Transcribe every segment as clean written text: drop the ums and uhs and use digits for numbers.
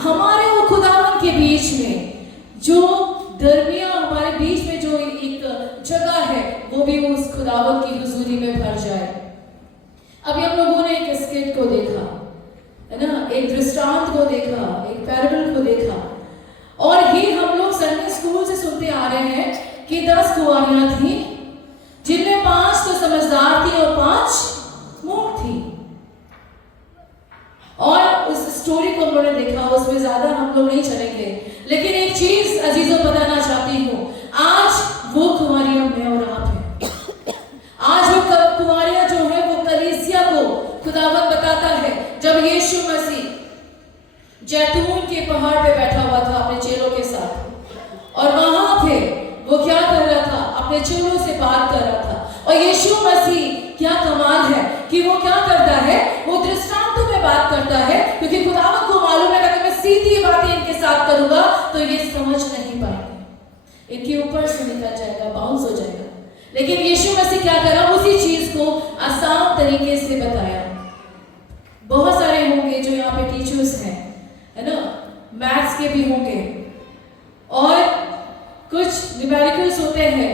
हमारे वो खुदावन के बीच में जो दरमिया हमारे बीच में जो एक जगह है, वो भी उस खुदावन की हुजूरी में भर जाए। अभी हम लोगों ने एक स्किट को देखा है ना, एक दृष्टांत को देखा, एक पैराबल को देखा, और ये हम लोग संडे स्कूल से सुनते आ रहे हैं कि 10 कुंवारियां थी जिनमें 5 तो समझदार थी और 5 मूर्ख थी। और उस स्टोरी को हम लोगों ने देखा, उसमें ज्यादा हम लोग नहीं चलेंगे, लेकिन एक चीज अजीजों बताना चाहती हूँ, आज वो कुंवारियां मैं और आप हैं। आज वो कुंवारियां जो है वो कलीसिया को खुदावंद बताता है। जब यीशु मसीह जैतून के पहाड़ पे बैठा हुआ था अपने चेलों के साथ, और वहां पे वो क्या कर रहा था, अपने चेलों से बात कर रहा था। और यीशु मसीह क्या कमाल है कि वो क्या करता है, वो दृष्टांतों में बात करता है, क्योंकि खुदावंद को मालूम है कि मैं सीधी बातें इनके साथ करूंगा तो ये समझ नहीं पाएंगे, इनके ऊपर से निकल जाएगा, बाउंस हो जाएगा। लेकिन यीशु मसीह क्या करा, उसी चीज को आसान तरीके से बताया। बहुत सारे होंगे जो यहाँ पे टीचर्स हैं, है ना, मैथ्स के भी होंगे, और कुछ न्यूमेरिकल्स होते हैं।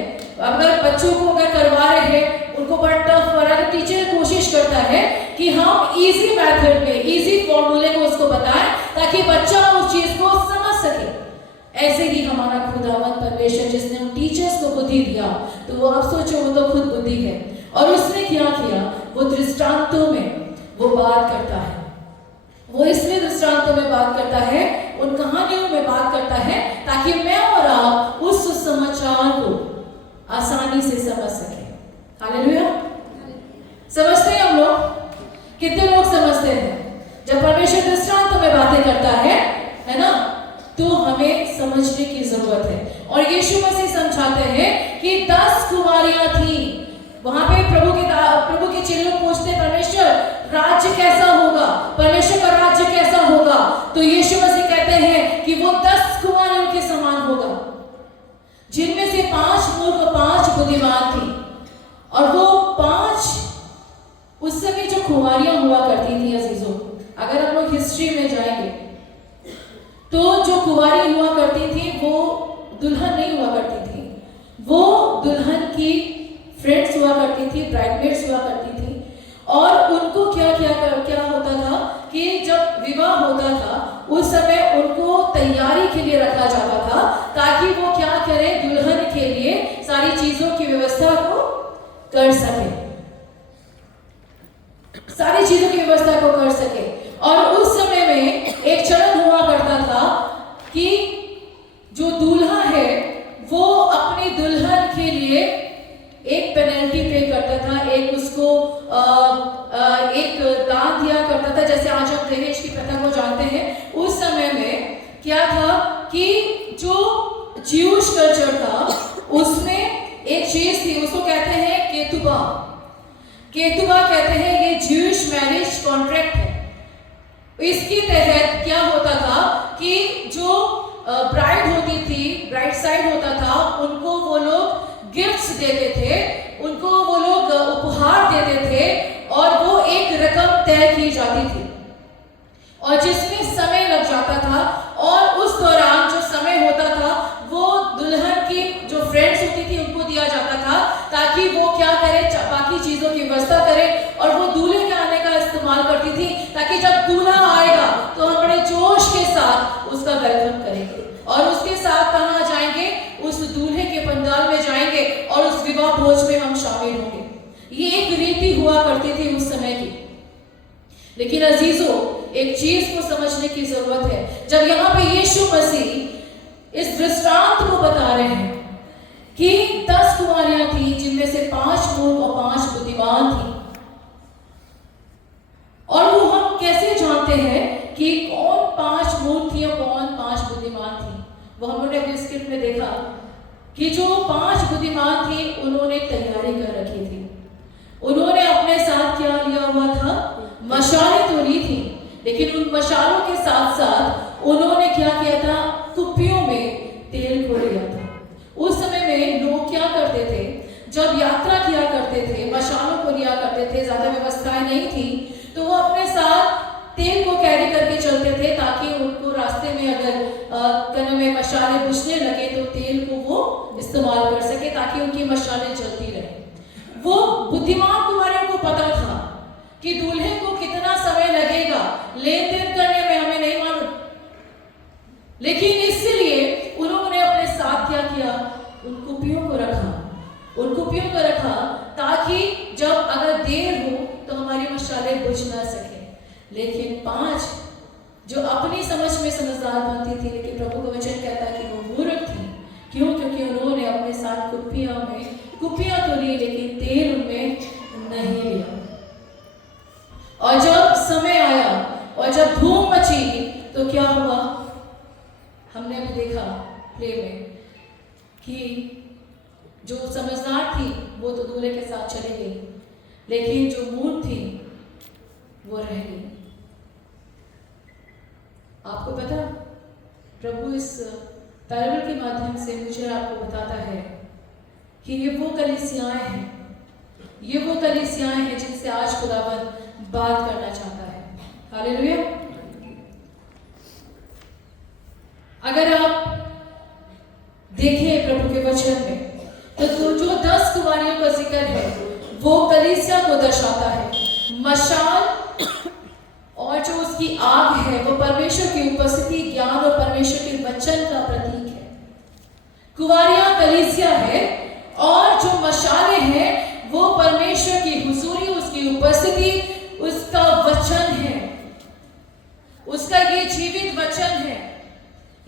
अगर बच्चों को अगर करवा रहे हैं, उनको बड़ा टफ हो रहा है, तो टीचर कोशिश करता है कि हम इजी मेथड में, इजी फॉर्मूले को उसको बताएं ताकि बच्चा उस चीज को समझ सके। ऐसे ही हमारा खुदावंद परमेश्वर, जिसने हम टीचर्स को बुद्धि दिया, तो वो आप सोचो वो तो खुद बुद्धि है, और उसने क्या किया, वो दृष्टांतों में वो बात करता है। वो इसलिए दृष्टांतों में बात करता है, उन कहानियों में बात करता है, ताकि मैं और आप उस समाचार को आसानी से समझ सके। हालेलुया। समझते हैं हम लोग? कितने लोग समझते हैं? जब परमेश्वर दृष्टांतों में बातें करता है ना, तो हमें समझने की जरूरत है। और यीशु मसीह समझाते हैं कि 10 कुंवारियां थी वहां पे। प्रभु के चेले पूछते, परमेश्वर राज्य कैसा होगा, परमेश्वर का राज्य कैसा होगा? तो यीशु मसीह कहते हैं कि वो 10 कुंवारियों के समान होगा, जिनमें से 5 मूर्ख और 5 बुद्धिमान थी। और वो 5 उस समय जो कुंवारियां हुआ करती थी अजीजों, अगर हम लोग हिस्ट्री में जाएंगे तो जो कुंवारी हुआ करती थी वो दुल्हन नहीं हुआ करती थी, वो दुल्हन की फ्रेंड्स हुआ करती थी, ब्राइडमेड्स हुआ करती थी। और उनको क्या होता था कि जब विवाह होता था उस समय उनको तैयारी के लिए रखा जाता था, ताकि वो क्या करे, दुल्हन के लिए सारी चीजों की व्यवस्था को कर सके, सारी चीजों की व्यवस्था को कर सके। और उस समय में एक चलन हुआ करता था कि जो दूल्हा है वो अपनी दुल्हन के लिए एक पेनल्टी पे करता था, एक उसको एक दान दिया करता था। जैसे आज हम दहेज की प्रथा को जानते हैं, उस समय में क्या था कि जो ज्यूश कल्चर था उसमें एक चीज थी, उसको कहते हैं केतुबा। केतुबा कहते हैं ये ज्यूश मैरिज कॉन्ट्रैक्ट है। इसके तहत क्या होता था कि जो ब्राइड होती थी, ब्राइड साइड होता था, उनको वो लोग गिफ्ट्स देते थे, उनको वो लोग उपहार देते थे, और वो एक रकम तय की जाती थी और जिसमें समय लग जाता था। और उस दौरान जो समय होता था वो दुल्हन की जो फ्रेंड्स होती थी उनको दिया जाता था, ताकि वो क्या करे, बाकी चीजों की व्यवस्था करे, और वो दूल्हे के आने का इस्तेमाल करती थी, ताकि जब दूल्हा आएगा तो हम बड़े जोश के साथ उसका वेलकम करेंगे, और उसके साथ कहाँ जाएंगे, उस दूल्हे के पंडाल में जाएंगे, और उस विवाह भोज में हम शामिल होंगे। ये एक रीति हुआ करती थी उस समय की। लेकिन अजीजों, एक चीज को समझने की जरूरत है। जब यहाँ पे यीशु मसीह इस दृष्टांत को बता रहे हैं कि 10 कुंवारियां थी, जिनमें से 5 मूर्ख और 5 बुद्धिमान थी, और वो हम कैसे जानते हैं कि कौन 5 मूर्ख थी और कौन 5 बुद्धिमान थी? वो हम लोगों ने अपने स्क्रिप्ट में देखा कि जो 5 बुद्धिमान थी उन्होंने तैयारी कर रखी थी। उन्होंने अपने साथ क्या लिया हुआ था? मशालें तो ली थी, लेकिन उन मशालों के साथ साथ उन्होंने क्या किया था? कुप्पियों में तेल को लिया था। उस समय में लोग क्या करते थे, जब यात्रा किया करते थे, मशालों को लिया करते थे, ज्यादा व्यवस्थाएं नहीं थी, तो वो अपने साथ तेल को कैरी करके चलते थे, ताकि उनको रास्ते मशालें बुझने लगे तो तेल को वो इस्तेमाल कर सके ताकि उनकी मशालें जलती रहे। वो बुद्धिमान कुंवारियों को पता था कि दूल्हे को कितना समय लगेगा लेन देन करने में, हमें नहीं मालूम, लेकिन इसलिए उन्होंने अपने साथ क्या किया, उन कुपियों को रखा ताकि जब अगर देर हो तो हमारी मशालें बुझ ना सके। लेकिन 5 जो अपनी समझ में समझदार बनती थी, लेकिन प्रभु का वचन कहता है कि वो मूर्ख थी। क्यों? क्योंकि उन्होंने अपने साथ कुपियां तो ली लेकिन तेल उनमें नहीं लिया। और जब समय आया और जब धूम मची तो क्या हुआ, हमने अभी देखा प्ले में कि जो समझदार थी वो तो दूल्हे के साथ चली गई, लेकिन जो मूर्ख थी वो रह गई। आपको पता, प्रभु इस पैराबल के माध्यम से मुझे आपको बताता है कि ये वो कलीसियाएं हैं जिनसे आज खुदावंद बात करना चाहता है। हालेलुया। अगर आप देखें प्रभु के वचन में तो जो 10 कुंवारियों का जिक्र है वो कलीसिया को दर्शाता है। मशाल और जो उसकी आग है वो परमेश्वर की उपस्थिति, ज्ञान और परमेश्वर के वचन का प्रतीक है। कुंवारियां कलीसिया है और जो मशालें हैं वो परमेश्वर की हुजूरी, उसकी उपस्थिति, उसका वचन है, उसका ये जीवित वचन है।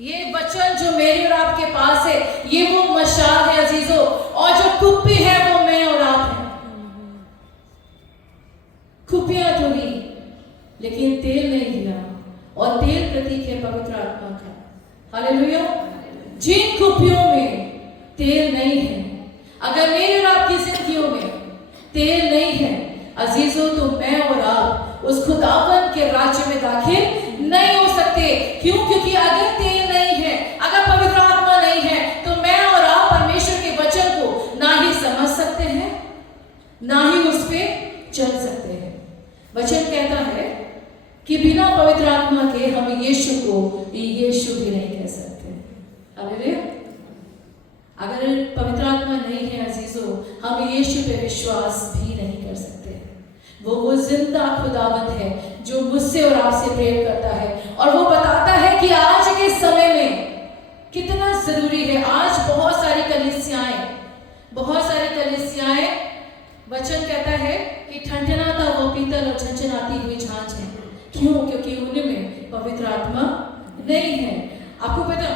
ये वचन जो मेरे और आपके पास है ये वो मशाल है अजीजों, और जो कुप्पी है वो मैं और आप है। कुप्पियां तो ली लेकिन तेल नहीं लिया, और तेल प्रतीक है पवित्र आत्मा का। हालेलुया। जिन कुप्पियों में तेल नहीं है, अगर मेरे और आपकी जिंदगियों में तेल नहीं है अजीजों, तो मैं और आप उस खुदावंद के राज्य में दाखिल नहीं हो सकते। क्यों? क्योंकि अगर तेल नहीं है, अगर पवित्र आत्मा नहीं है, तो मैं और आप परमेश्वर के वचन को ना ही समझ सकते हैं, ना ही उस पे चल सकते हैं। वचन कहता है कि बिना पवित्र आत्मा के हम यीशु को यीशु भी नहीं कह सकते। हालेलुया। अगर पवित्र आत्मा नहीं है अजीजों, हम यीशु पे विश्वास भी नहीं कर सकते। वो जिंदा खुदावंद है जो मुझसे और आपसे प्रेम करता है, और वो बताता है कि आज के समय में कितना जरूरी है। आज बहुत सारी कलीसियाएं वचन कहता है कि ठंडनाता वो पीतल और झंझनाती हुई झांझ है। क्यों? क्योंकि उनमें पवित्र आत्मा नहीं है। आपको पता,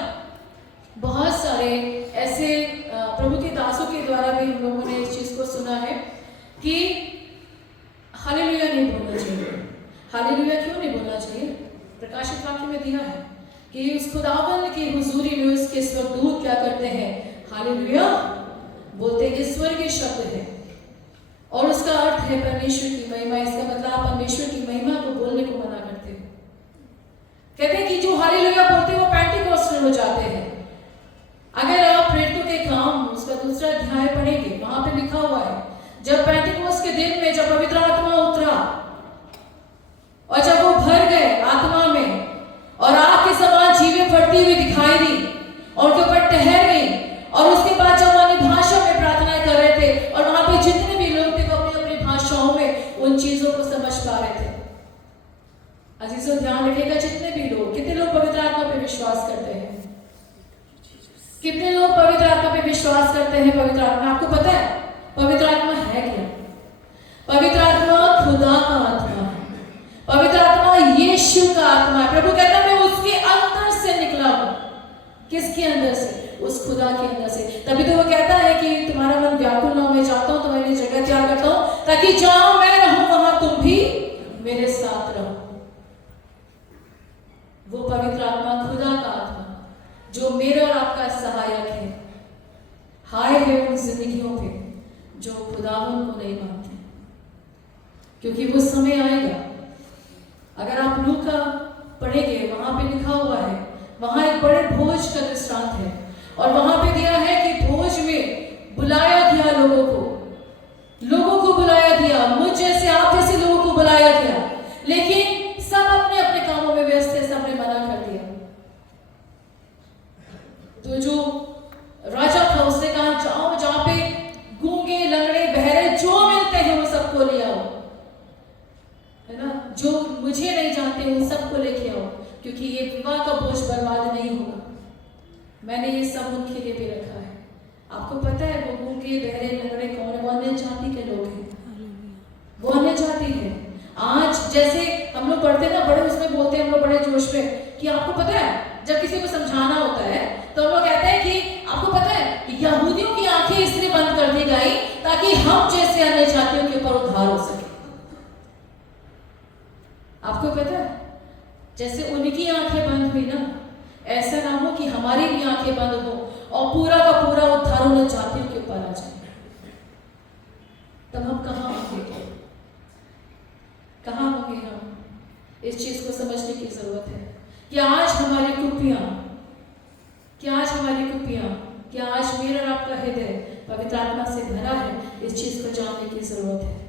बहुत सारे ऐसे प्रभु के दासों के द्वारा भी हम लोगों ने इस चीज को सुना है कि हालेलुया नहीं बोलना चाहिए। हालेलुया क्यों नहीं बोलना चाहिए? प्रकाशित वाक्य में दिया है कि उस खुदावंद की हुजूरी में उसके स्वर्गदूत क्या करते हैं? हालेलुया बोलते हैं। कि स्वर्गीय शब्द है और उसका अर्थ है परमेश्वर की महिमा। इसका मतलब आप परमेश्वर की महिमा को बोलने को मना करते हो। कहते हैं कि जो हालेलुया बोलते हैं वो पेंटिकोस्टल हो जाते हैं। अगर आप प्रेरितों के काम उसका 2 अध्याय पढ़ेंगे, वहां पे लिखा हुआ है जब पेंटिकोस्ट के दिन में जब पवित्र आत्मा उतरा और जब वो भर गए आत्मा में और आग के समान जीवें फटती हुई दिखाई दी और उनके ऊपर ठहर गई, और उसके बाद जब वो अपनी भाषा में प्रार्थना कर रहे थे और वहां पे जितने भी लोग थे वो अपनी अपनी भाषाओं में उन चीजों को समझ पा रहे थे। अजीजों ध्यान रखिएगा, जितने भी लोग, कितने लोग पवित्र आत्मा पे विश्वास करते हैं? कितने लोग पवित्र आत्मा पे विश्वास करते हैं? पवित्र आत्मा, आपको पता है पवित्र आत्मा है क्या? पवित्र आत्मा खुदा का आत्मा है। पवित्र आत्मा यीशु का आत्मा है। प्रभु कहता है मैं उसके अंदर से निकला हूं। किसके अंदर से? उस खुदा के अंदर से। तभी तो वो कहता है कि तुम्हारा मन व्याकुल ना हो, मैं जाता हूं, तुम्हारे लिए जगह तैयार करता हूं, ताकि जहां मैं रहूं वहां तुम भी मेरे साथ रहो। वो पवित्र आत्मा खुदा का आत्मा जो मेरा और आपका सहायक है। हाय है उन जिंदगियों पे जो खुदावन को नहीं मानते, क्योंकि वो समय आएगा। अगर आप लूका पढ़ेंगे, वहां पे लिखा हुआ है, वहां एक बड़े भोज का दृष्टांत है और वहां पे दिया है कि भोज में बुलाया गया लोगों को बुलाया गया, मुझ जैसे आप जैसे लोगों को बुलाया गया, लेकिन सब अपने अपने कामों में व्यस्त थे, सबने मना कर दिया। क्योंकि ये विवाह का बोझ बर्बाद नहीं होगा। मैंने ये सब उनके लिए भी रखा है। आपको पता है वो गूंगे बहरे लंगड़े कौन है? वो अन्य जाति के लोग हैं, वो अन्य जाति है। आज जैसे हम लोग पढ़ते ना, बड़े उसमें बोलते हैं हम लोग बड़े जोश में कि आपको पता है, जब किसी को समझाना होता है तो हम लोग कहते हैं कि आपको पता है यहूदियों की आंखें इसलिए बंद कर दी गई ताकि हम जैसे अन्य जातियों के ऊपर उद्धार हो सके। आपको पता है जैसे उनकी आंखें बंद हुई ना, ऐसा ना हो कि हमारी भी आंखें बंद हो और पूरा का पूरा उद्धार उन जातियों के ऊपर आ जाए। तब हम कहाँ होंगे? कहाँ होंगे हम? इस चीज को समझने की जरूरत है कि आज हमारी कुपियां, क्या आज हमारी कुपियां, क्या आज मेरा और आपका हृदय पवित्र आत्मा से भरा है? इस चीज को जानने की जरूरत है।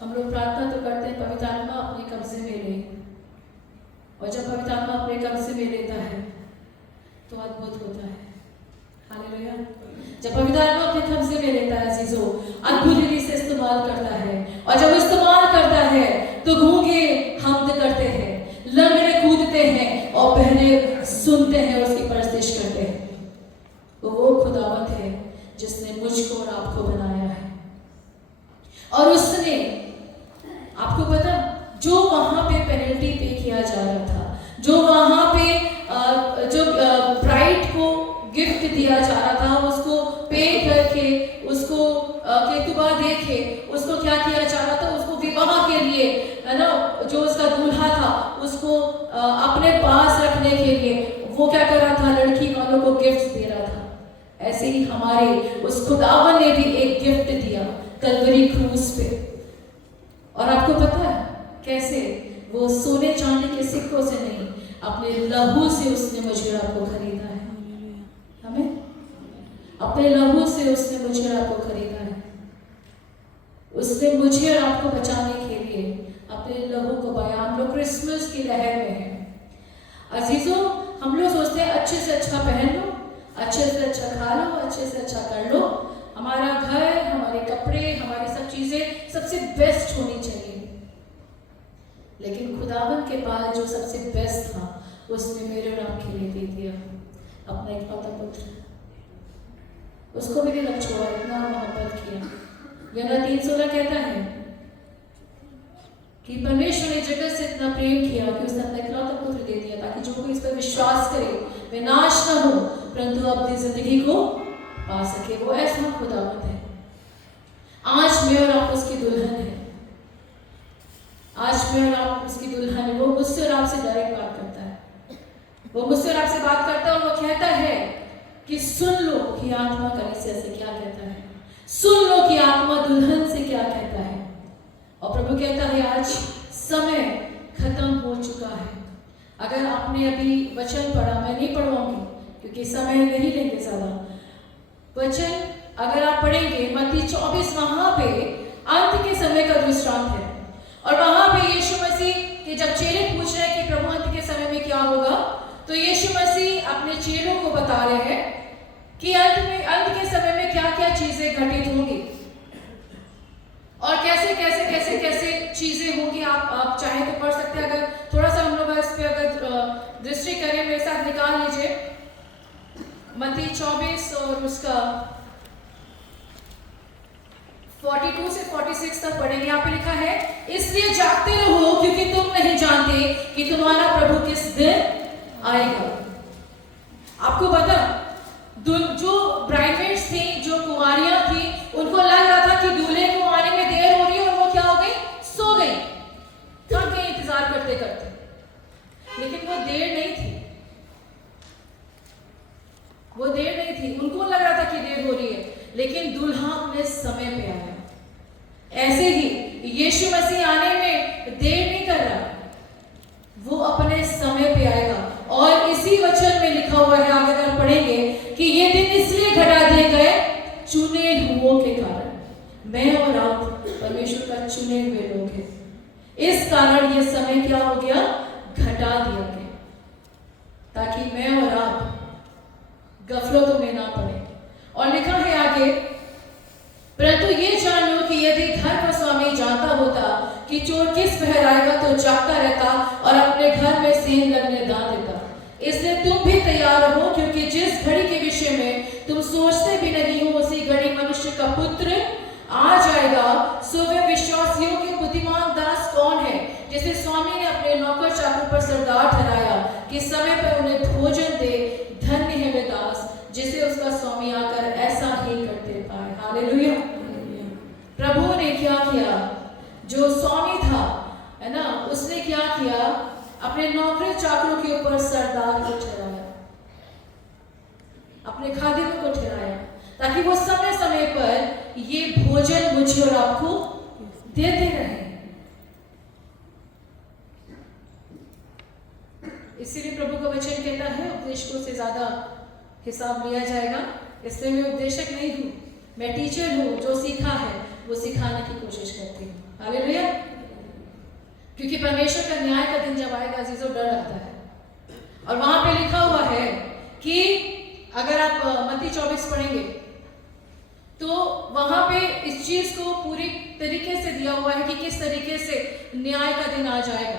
हम लोग प्रार्थना तो करते हैं पवित्र आत्मा अपने कब्जे में ले, और जब पवित्र आत्मा अपने कब्जे में लेता है तो अद्भुत होता है। हालेलुया। जब पवित्र आत्मा अपने कब्जे में लेता है अजीजों, अद्भुत रीति से इस्तेमाल करता है, और जब इस्तेमाल करता है तो गूंगे हम्द करते हैं, लंगड़े कूदते हैं और बहरे सुनते हैं, उसकी परस्तिश करते हैं। वो खुदावंत है जिसने मुझको और आपको बनाया है। और उसने, आपको पता, जो वहां पे पेनल्टी पे किया जा रहा था, जो वहां पे जो ब्राइड को गिफ्ट दिया जा रहा था, उसको पे करके, उसको केतुबा देके उसको क्या किया जा रहा था? उसको विवाह के लिए, है ना, जो उसका दूल्हा था उसको अपने पास रखने के लिए वो क्या कर रहा था? लड़की वालों को गिफ्ट दे रहा था। ऐसे ही हमारे उस खुदावन ने भी एक गिफ्ट दिया कलवरी क्रूज पे। और आपको पता है कैसे? वो सोने चांदी के सिक्कों से नहीं, अपने लहू से उसने मुझे और आपको खरीदा है। हमें अपने लहू से उसने मुझे और आपको खरीदा है। उसने मुझे और आपको बचाने के लिए अपने लहू को बहाया। हम लोग क्रिसमस की लहर में हैं अजीजों। हम लोग सोचते हैं अच्छे से अच्छा पहन लो, अच्छे से अच्छा खा लो, अच्छे से अच्छा कर लो, हमारा घर, हमारे कपड़े, हमारी सब चीजें सबसे बेस्ट होनी चाहिए। लेकिन खुदावन के पास जो सबसे बेस्ट था उसने मेरे और आपके लिए दे दिया अपना इकलौता पुत्र। उसको भी नहीं छोड़ा, इतना मोहब्बत किया। यमुना 3:16 कहता है कि परमेश्वर ने जगत से इतना प्रेम किया कि उसने अपना इकलौता पुत्र दे दिया ताकि जो कोई इस पर विश्वास करे वे नाश न हो परंतु अपनी जिंदगी को पा सके। वो ऐसा खुदावंत है। आज मैं और आप उसकी दुल्हन है। आज मैं और आप उसकी दुल्हन है। वो मुझसे और आपसे डायरेक्ट बात करता है। वो मुझसे और आपसे बात करता है और वो कहता है कि सुन लो कि आत्मा कलीसिया से क्या कहता है, सुन लो कि आत्मा दुल्हन से क्या कहता है। और प्रभु कहता है आज समय खत्म हो चुका है। अगर आपने अभी वचन पढ़ा, मैं नहीं पढ़वाऊंगी क्योंकि समय नहीं लेंगे ज्यादा। वचन अगर आप पढ़ेंगे मत्ती 24, वहां पे अंत के समय का दृष्टांत है। और वहां पे यीशु मसीह के जब चेले पूछ रहे हैं कि प्रभु अंत के समय में क्या होगा, तो यीशु मसीह अपने चेलों को बता रहे हैं कि अंत के समय में क्या क्या चीजें घटित होंगी और कैसे कैसे कैसे कैसे चीजें होंगी। आप चाहे तो पढ़ सकते हैं। अगर थोड़ा सा हम लोग इस पे अगर दृष्टि करें, मेरे साथ निकाल लीजिए मत्ती 24 और उसका 42 से 46 तक पढ़ेंगे। यहाँ पे लिखा है, इसलिए जागते रहो क्योंकि तुम नहीं जानते कि तुम्हारा प्रभु किस दिन आएगा। आपको पता, जो ब्राइडमेड्स थी, जो कुंवारियां थी, उनको लग रहा था कि दूल्हे को आने में देर हो रही है और वो क्या हो गई? सो गई, थक गई इंतजार करते करते। लेकिन वो देर नहीं थी, वो देर नहीं थी। उनको लग रहा था कि देर हो रही है, लेकिन दूल्हा अपने समय पे आया। ऐसे ही यीशु मसीह आने में देर नहीं कर रहा, वो अपने समय पे आएगा। और इसी वचन में लिखा हुआ है, आगे अगर पढ़ेंगे, कि ये दिन इसलिए घटा दिए गए चुने हुओं के कारण। मैं और आप परमेश्वर का चुने हुए लोग हैं। इस कारण ये समय क्या हो गया? घटा दिया गया, ताकि मैं और आप गफलतों में ना पड़े। और लिखा है आगे, परंतु ये जान लो कि यदि घर का स्वामी जानता होता कि चोर किस पहराएगा तो जागता रहता और अपने घर में सेंध लगने दान देता। इसलिए तुम भी तैयार रहो, क्योंकि जिस घड़ी के विषय में तुम सोचते भी नहीं हो उसी घड़ी मनुष्य का पुत्र आ जाएगा। सो वे विश्वास योग्य बुद्धिमान दास कौन है, जिसे स्वामी ने अपने नौकर चाकर पर सरदार ठहराया कि समय पर उन्हें भोजन दे। धन्य है वे दास जिसे उसका स्वामी आकर ऐसा ही करते पाए। हालेलुया। प्रभु ने क्या किया, जो स्वामी था है ना, उसने क्या किया, अपने नौकर चाकरों के ऊपर सरदार को ठहराया, अपने खादिमों को ठहराया, ताकि वो समय समय पर ये भोजन मुझे और आपको देते रहे। इसीलिए प्रभु का वचन कहता है उपदेशकों से ज्यादा हिसाब लिया जाएगा। इसलिए मैं उपदेशक नहीं हूं, मैं टीचर हूं, जो सीखा है वो सिखाने की कोशिश करती हूँ। हालेलुया। क्योंकि परमेश्वर का न्याय का दिन जब आएगा अजीजों, डर लगता है। और वहां पे लिखा हुआ है कि अगर आप मत्ती 24 पढ़ेंगे तो वहां पे इस चीज को पूरी तरीके से दिया हुआ है कि किस तरीके से न्याय का दिन आ जाएगा।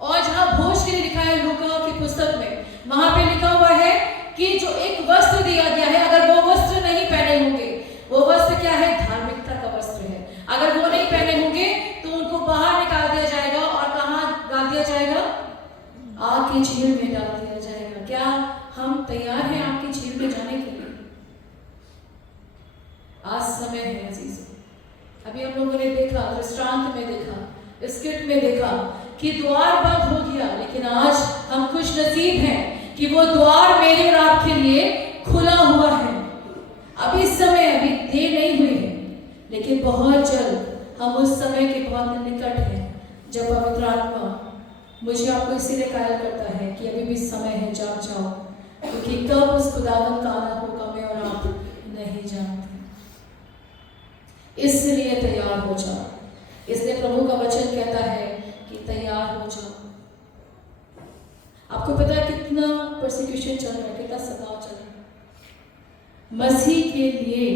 और जहां भोज के लिए लिखा है लूका की पुस्तक में, वहां पे लिखा हुआ है कि जो एक वस्त्र दिया गया है, अगर वो वस्त्र नहीं पहने होंगे, वो वस्त्र क्या है, धार्मिकता का वस्त्र है, अगर वो नहीं पहने होंगे तो उनको बाहर निकाल दिया जाएगा। और कहां डाल दिया जाएगा, आग की झील में डाल दिया जाएगा। क्या हम तैयार हैं आग की झील में जाने के लिए? आज समय है अजीजों। अभी हम लोगों ने देखा, दृष्टांत में देखा, स्किट में देखा कि द्वार बंद हो गया, लेकिन आज हम खुश नसीब हैं कि वो द्वार मेरे और आपके लिए खुला हुआ है। अभी समय अभी देर नहीं हुई है, लेकिन बहुत जल्द हम उस समय के बहुत निकट हैं जब पवित्र आत्मा मुझे आपको इसीलिए कायल करता है कि अभी भी समय है, जाग जाओ, क्योंकि कब उस खुदावन का आना होगा मैं और आप नहीं जानते। इसलिए तैयार हो जाओ। इसलिए प्रभु का वचन कहता है कि तैयार हो जाओ। आपको पता है कितना परसिक्यूशन चल रहा है, कितना सताव चल रहा है मसीह के लिए,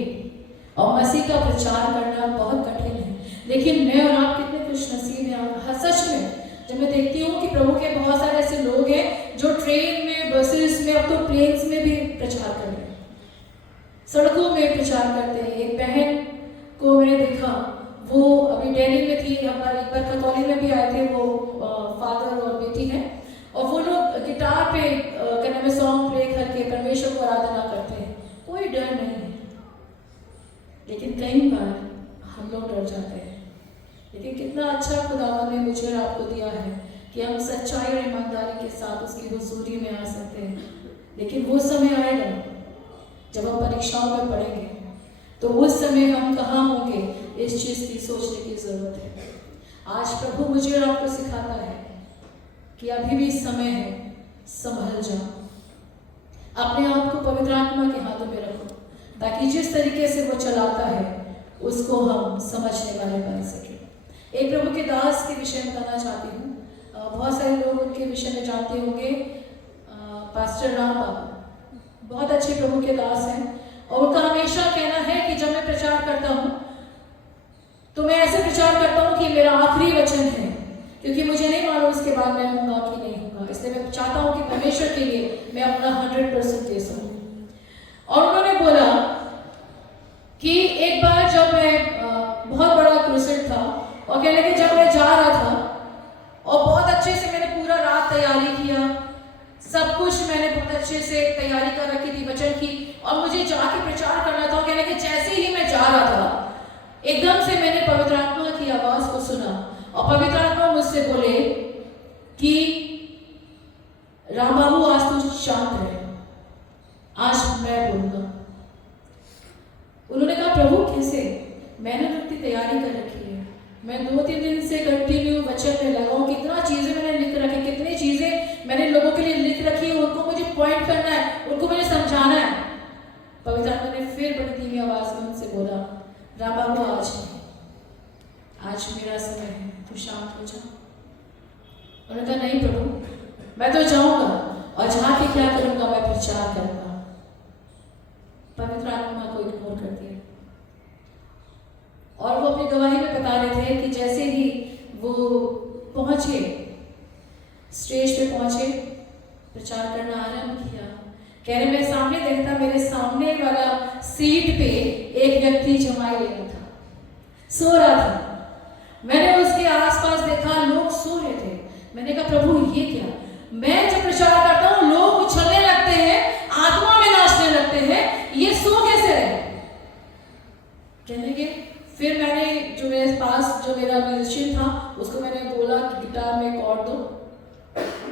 और मसीह का प्रचार करना बहुत कठिन है। लेकिन मैं और आप कितने खुशनसीब हैं। सच में जब मैं देखती हूँ कि प्रभु के बहुत सारे ऐसे लोग हैं जो ट्रेन में, बसेस में, अब तो प्लेन्स में भी प्रचार कर रहे हैं, सड़कों में प्रचार करते हैं। एक बहन को मैंने देखा, वो अभी दिल्ली में थी, हमारे एक बार खतौली में भी आए थे, वो फादर और बेटी हैं, और वो लोग गिटार पे क्या नाम है सॉन्ग प्ले करके परमेश्वर को आराधना करते हैं। कोई डर नहीं है, लेकिन कई बार हम लोग डर जाते हैं। लेकिन कितना अच्छा खुदावन ने मुझे और आपको दिया है कि हम सच्चाई और ईमानदारी के साथ उसकी हुजूरी में आ सकते हैं। लेकिन वो समय आएगा जब हम परीक्षाओं में पढ़ेंगे, तो उस समय हम कहाँ होंगे, इस चीज की सोचने की जरूरत है। आज प्रभु मुझे और आपको सिखाता है कि अभी भी समय है, संभल जाओ, अपने आप को पवित्र आत्मा के हाथों में रखो, ताकि जिस तरीके से वो चलाता है उसको हम समझने वाले बन सके। एक प्रभु के दास के विषय में बताना चाहती हूँ। बहुत सारे लोग उनके विषय में जानते होंगे। पास्टर राम बाबू बहुत अच्छे प्रभु के दास हैं, और उनका हमेशा कहना है कि जब मैं प्रचार करता हूँ तो मैं ऐसे प्रचार करता हूँ कि मेरा आखिरी वचन है, क्योंकि मुझे नहीं मालूम इसके बाद मैं होगा कि नहीं होगा। इसलिए मैं चाहता हूँ कि परमेश्वर के लिए मैं अपना 100% दे सकूँ। और उन्होंने बोला कि एक बार जब मैं बहुत बड़ा क्रूसेड था, और कहने लगे जब मैं जा रहा था और बहुत अच्छे से मैंने पूरा रात तैयारी किया, सब कुछ मैंने बहुत अच्छे से तैयारी कर रखी थी वचन की, और मुझे जाके प्रचार करना था। कहने लगे जैसे ही मैं जा रहा था एकदम से मैंने पवित्र आत्मा की आवाज को सुना, और पवित्र आत्मा मुझसे बोले कि राम बाबू आज तू शांत रहे, आज मैं बोलूंगा। उन्होंने कहा प्रभु कैसे? मैंने इतनी तैयारी कर रखी है, मैं 2-3 दिन से कंटिन्यू वचन में लगा हूँ, कितना चीजें मैंने लिख रखी, कितनी चीजें मैंने लोगों के लिए लिख रखी है, उनको मुझे पॉइंट करना है, उनको मुझे समझाना है। पवित्र आत्मा ने फिर बड़ी धीमी आवाज में उनसे बोला राम बाबू आज मेरा समय है, तू शांत हो जा। उन्होंने कहा नहीं प्रभु मैं तो जाऊंगा, और जहाँ के क्या करूंगा, मैं प्रचार करूंगा। पवित्र आत्मा को इग्नोर कर दिया। और वो अपनी गवाही में बता रहे थे कि जैसे ही वो पहुंचे, स्टेज पे पहुंचे, प्रचार करना आरंभ किया, कह रहे मैं सामने देखता, मेरे सामने वाला सीट पे एक व्यक्ति जमाई ले रहा था, सो रहा था। मैंने उसके आसपास देखा, लोग सो रहे थे। मैंने कहा प्रभु ये क्या? मैं जब प्रचार करता हूँ लोग उछलने लगते हैं, आत्मा में नाचने लगते हैं, ये सो कैसे रहे? कहने के फिर मैंने जो मेरे पास जो मेरा म्यूजिशियन था उसको मैंने बोला कि गिटार में कॉर्ड दो।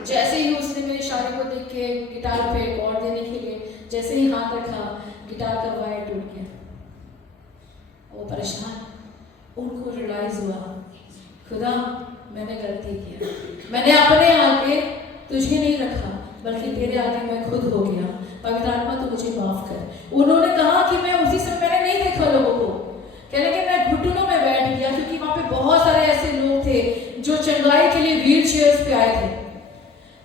जैसे ही उसने मेरे इशारे को देख के गिटार पे कॉर्ड देने के लिए जैसे ही हाथ रखा, गिटार का वायर टूट गया। वो परेशान, उनको रियलाइज हुआ खुदा मैंने गलती किया, मैंने अपने आगे तुझे नहीं रखा बल्कि तेरे आगे मैं खुद हो गया, पवित्र आत्मा तो मुझे माफ कर। उन्होंने कहा कि मैं उसी समय मैंने नहीं देखा लोगों को, कहने कि मैं घुटनों में बैठ गया क्योंकि वहां पे बहुत सारे ऐसे लोग थे जो चंगाई के लिए व्हील चेयर्स पे आए थे।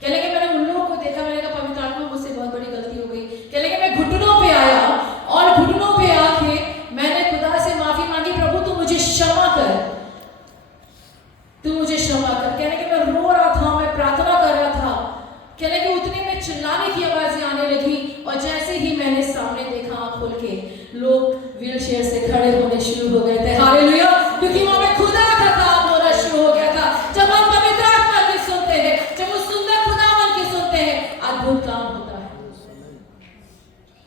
कहने कि मैंने उन लोगों को देखा, मैंने कहा पवित्र आत्मा मुझसे बहुत बड़ी गलती हो गई। कहने कि मैं घुटनों पे आया और घुटनों पे आके मैंने खुदा से माफी मांगी, प्रभु तू मुझे क्षमा कर, तू मुझे क्षमा कर। कहने कि मैं रो रहा था, मैं प्रार्थना कर रहा था। कहने कि उतने में चिल्लाने की आवाजें आने लगी और जैसे ही मैंने सामने देखा आंख खोल के, लोग व्हील चेयर से खड़े होने शुरू हो गए थे। हालेलुया! क्योंकि वहां पे खुदा का काम होना शुरू हो गया था। जब हम पवित्र आत्मा की सुनते हैं, जब उस सुंदर खुदावन की सुनते हैं, अद्भुत काम होता है,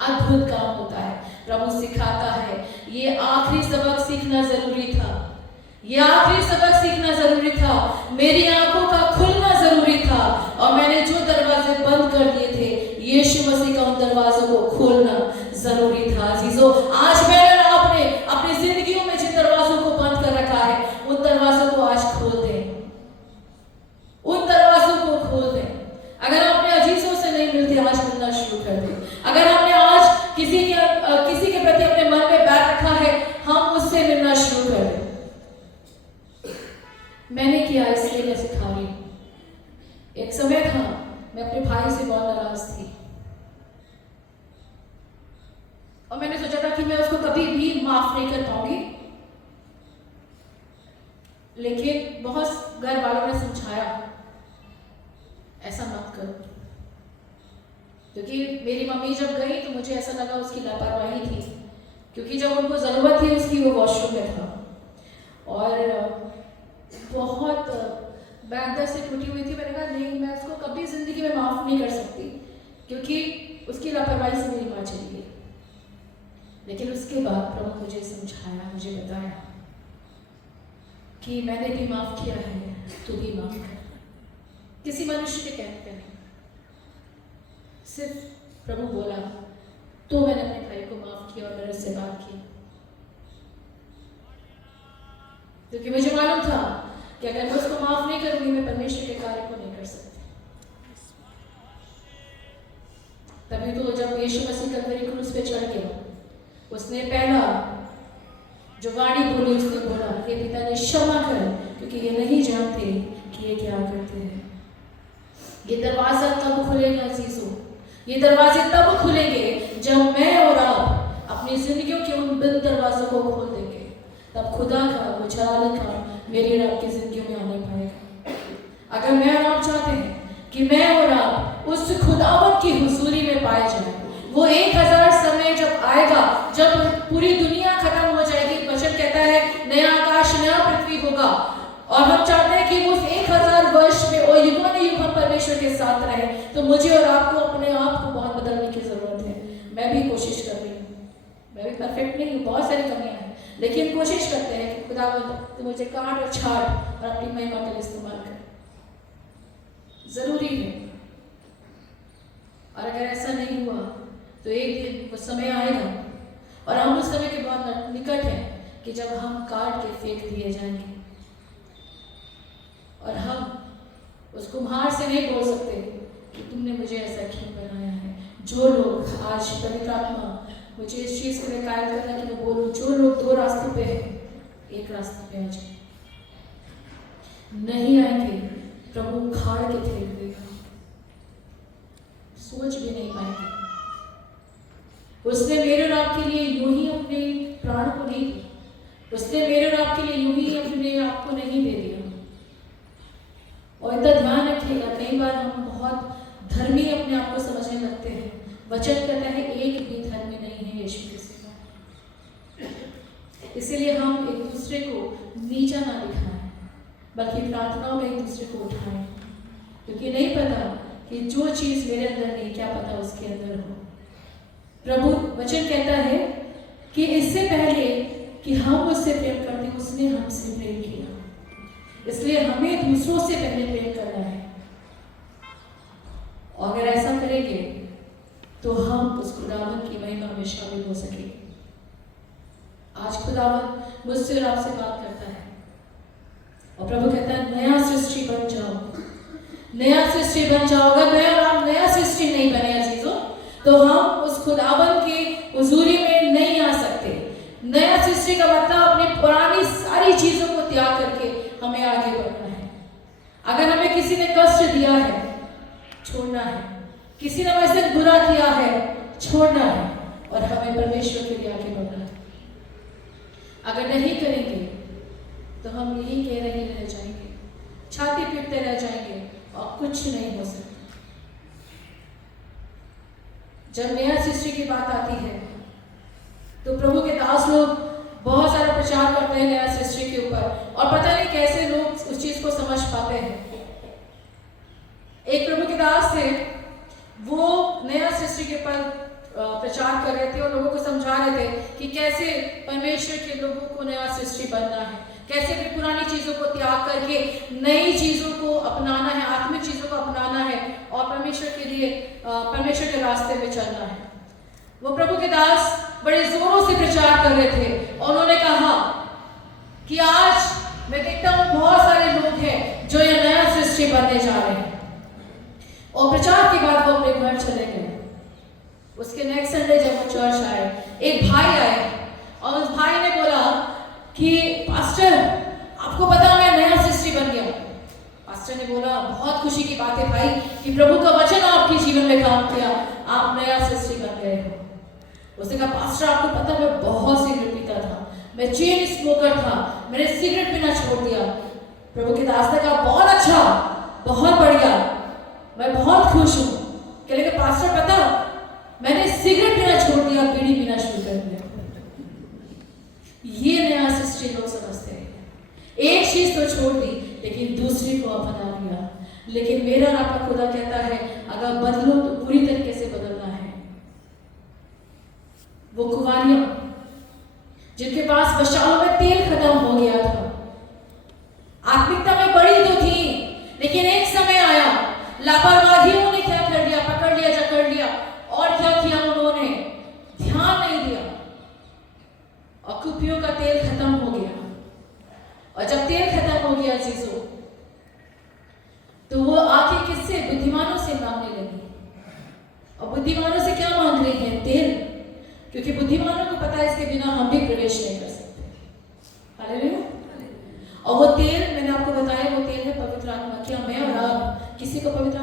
अद्भुत काम होता है। प्रभु सिखाता है। ये आखिरी सबक सीखना जरूरी था, ये आखिरी सबक सीखना जरूरी था, मेरी आंखों का खुलना जरूरी था और मैंने जो दरवाजे बंद कर दिए थे, यीशु मसीह का उन दरवाजों को खोलना जरूरी था। अजीजों, आज मैंने और आपने अपनी जिंदगियों में जिन दरवाजों को बंद कर रखा है, उन दरवाजों को आज खोल दें, उन दरवाजों को खोल दें। अगर आपने अजीजों से नहीं मिलते, आज मिलना शुरू कर दें। अगर आपने आज किसी के प्रति अपने मन में बैठ रखा है, हम उससे मिलना शुरू कर दें। मैंने किया, इसलिए मैं सिखा रही हूँ। एक समय था मैं अपने भाई से बहुत नाराज थी और मैंने सोचा था कि मैं उसको कभी भी माफ नहीं कर पाऊंगी, लेकिन बहुत घर वालों ने समझाया ऐसा मत कर, क्योंकि मेरी मम्मी जब गई तो मुझे ऐसा लगा उसकी लापरवाही थी, क्योंकि जब उनको जरूरत थी उसकी वो वॉशरूम में था और बहुत मैं अंदर से टूटी हुई थी। मैंने कहा नहीं, मैं उसको कभी जिंदगी में माफ नहीं कर सकती क्योंकि उसकी लापरवाही से मेरी माँ चली गई। लेकिन उसके बाद प्रभु मुझे समझाया, मुझे बताया कि मैंने भी माफ किया है, तू भी माफ कर। किसी मनुष्य के कहने पे नहीं, सिर्फ प्रभु बोला तो मैंने अपने भाई को माफ किया और मैंने उससे बात की, क्योंकि मुझे मालूम था कि अगर मैं उसको माफ नहीं करूंगी, मैं परमेश्वर के कार्य को नहीं कर सकती। तभी तो जब यीशु मसीह कलवरी क्रूस पे चढ़ गया, उसने पहला जो वाणी बोली, उसने बोला कि पिता ने क्षमा कर, क्योंकि ये नहीं जानते कि ये क्या करते हैं। ये दरवाजा तब खुलेगा अजीजों, ये दरवाजे तब खुलेंगे जब मैं और आप अपनी जिंदगियों के उन बंद दरवाजों को खोल देंगे, तब खुदा का वो जलाली का मेरी और आपकी जिंदगी में आने पाएगा। अगर मैं और आप चाहते हैं कि मैं और आप उस खुदावत की हुजूरी में पाए जाएं, वो 1000 समय जब आएगा, जब पूरी दुनिया खत्म हो जाएगी, वचन कहता है नया आकाश नया पृथ्वी होगा, और हम चाहते हैं कि उस 1000 वर्ष में और युगों ने युग हम परमेश्वर के साथ रहे, तो मुझे और आपको अपने आप को बहुत बदलने की जरूरत है। मैं भी कोशिश कर रही हूँ, मैं भी परफेक्ट नहीं हूँ, बहुत सारी कमियां हैं, लेकिन कोशिश करते हैं कि खुदा तो मुझे काट और छाट और अपनी महिमा के लिए इस्तेमाल कर, जरूरी है। और अगर ऐसा नहीं हुआ तो एक दिन वो समय आएगा और हम उस समय के बहुत निकट हैं कि जब हम काट के फेंक दिए जाएंगे और हम उस कुम्हार से नहीं बोल सकते कि तुमने मुझे ऐसा क्यों बनाया है। जो लोग आज पवित्र आत्मा मुझे इस चीज के लिए कायल कर रहा है कि मैं बोलूं, जो लोग 2 रास्तों पे हैं, एक रास्ते पे आ जाए, नहीं आएंगे प्रभु उखाड़ के फेंक देगा, सोच भी नहीं पाएंगे। उसने मेरे और आपके लिए यूं ही अपने प्राण को नहीं दिया, उसने मेरे और आपके लिए यूं ही अपने आपको नहीं दे दिया। और इतना ध्यान रखिएगा, कई बार हम बहुत धर्मी अपने आप को समझने लगते हैं। वचन कहता है एक भी धर्मी नहीं है यीशु के सिवा। इसीलिए हम एक दूसरे को नीचा ना दिखाएं, बल्कि प्रार्थनाओं में एक दूसरे को उठाएं, क्योंकि नहीं पता कि जो चीज मेरे अंदर नहीं, क्या पता उसके अंदर हो। प्रभु वचन कहता है कि इससे पहले कि हम उससे प्रेम करते, उसने हमसे प्रेम किया। इसलिए हमें दूसरों से पहले प्रेम करना है। और अगर ऐसा करेंगे तो हम उस खुदावन की महिमा में शामिल हो सकेंगे। आज खुदावन मुझसे और आपसे बात करता है और प्रभु कहता है नया सृष्टि बन जाओ, नया सृष्टि बन जाओ। अगर मैं और आप नया सृष्टि नहीं बने अजीजों, तो हम उस खुदावन की हुजूरी में नहीं आ सकते। नया सृष्टि का मतलब अपनी पुरानी सारी चीजों को त्याग करके हमें आगे बढ़ना है। अगर हमें किसी ने कष्ट दिया है, छोड़ना है। किसी ने हमें से बुरा किया है, छोड़ना है और हमें परमेश्वर के लिए आगे बढ़ना है। अगर नहीं करेंगे तो हम यही कह रहे रह जाएंगे, छाती पीटते रह जाएंगे और कुछ नहीं हो सकता। जब नया सृष्टि की बात आती है तो प्रभु के दास लोग बहुत सारा प्रचार करते हैं नया सृष्टि के ऊपर, और पता नहीं कैसे लोग उस चीज को समझ पाते हैं। एक प्रभु के दास थे, वो नया सृष्टि के ऊपर प्रचार कर रहे थे और लोगों को समझा रहे थे कि कैसे परमेश्वर के लोगों को नया सृष्टि बनना है, कैसे भी पुरानी चीजों को त्याग करके नई चीजों को अपनाना है, आत्मिक चीजों को अपनाना है और परमेश्वर के लिए परमेश्वर के रास्ते में चलना है। वो प्रभु के दास बड़े जोरों से प्रचार कर रहे थे और उन्होंने कहा कि आज मैं देखता हूं बहुत सारे लोग हैं जो ये नया सृष्टि बनने जा रहे हैं। और प्रचार के बाद वो अपने घर चले गए। उसके नेक्स्ट संडे जब वो चर्च आए, एक भाई आए और उस भाई ने बोला कि पास्टर आपको पता मैं नया सृष्टि बन गया। पास्टर ने बोला बहुत खुशी की बात है भाई कि प्रभु का वचन आपके जीवन में काम किया, आप नया सृष्टि बन गए हो। उसने कहा पास्टर आपको पता मैं बहुत सिगरेट पीता था, मैं चेन स्मोकर था, मैंने सिगरेट पीना छोड़ दिया। प्रभु के दास ने कहा बहुत अच्छा, बहुत बढ़िया, मैं बहुत खुश हूँ। कहने लगे पास्टर पता मैंने सिगरेट पीना छोड़ दिया, बीड़ी पीना शुरू कर दिया। ये नया सृष्टि लोग समझते हैं। एक चीज तो छोड़ दी लेकिन दूसरी को अपना लिया। लेकिन मेरा आपका खुदा कहता है अगर बदलो तो पूरी तरीके से बदलना है। वो कुंवारियां जिनके पास बशालों में तेल खत्म हो गया था, आत्मिकता में बड़ी तो थी, लेकिन एक समय आया लापरवाहियों ने क्या कर लिया, पकड़ लिया, जकड़ लिया और क्या किया, उन्होंने ध्यान नहीं दिया और कुपियों का तेल खत्म हो गया। और जब तेल खत्म हो गया चीजों, तो वो आके किससे, बुद्धिमानों से मांगने लगी। और बुद्धिमानों से क्या मांग रही है, तेल, क्योंकि बुद्धिमानों को पता है इसके बिना हम भी प्रवेश नहीं कर सकते। हालेलुया। और वो तेल मैंने आपको बताया, वो तेल है पवित्र आत्मा। क्या मैं और आप किसी को पवित्र